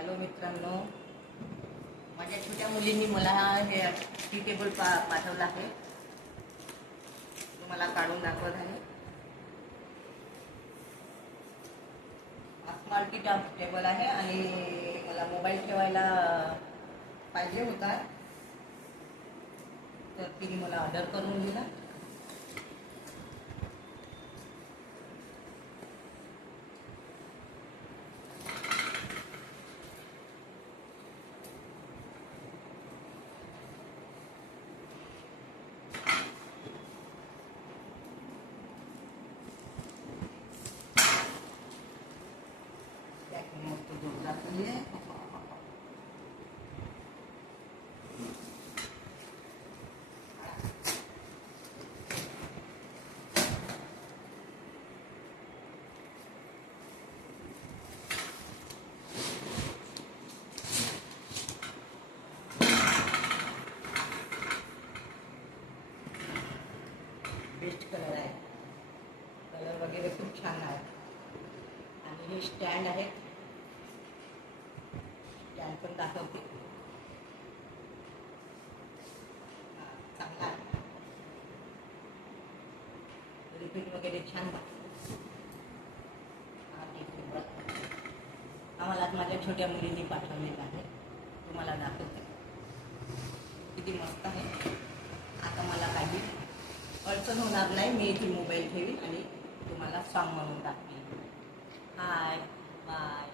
Hello मित्रांनो, माझ्या छोट्या मुलींनी मला हे टी टेबल पाठवलं आहे. तुम्हाला काढून दाखवत आहे. स्मार्ट टी टेबल आहे आणि मला मोबाईल ठेवायला पाहिजे होता, तर तिने मला ऑर्डर करून दिला. मस्त जोरदार आहे. बेस्ट कलर आहे. कलर वगैरे खूप छान आहे. आणि हे स्टँड आहे. स्टँड पण दाखवते. चांगला आहे. रिपीट वगैरे छान दाखवते. आम्हाला माझ्या छोट्या मुलींनी पाठवलेलं आहे. तुम्हाला दाखवते किती मस्त आहे. आता मला काही अडचण होणार नाही. मी इथे मोबाईल ठेवीन आणि तुम्हाला सॉन्ग म्हणून दाखवेन. Hi bye.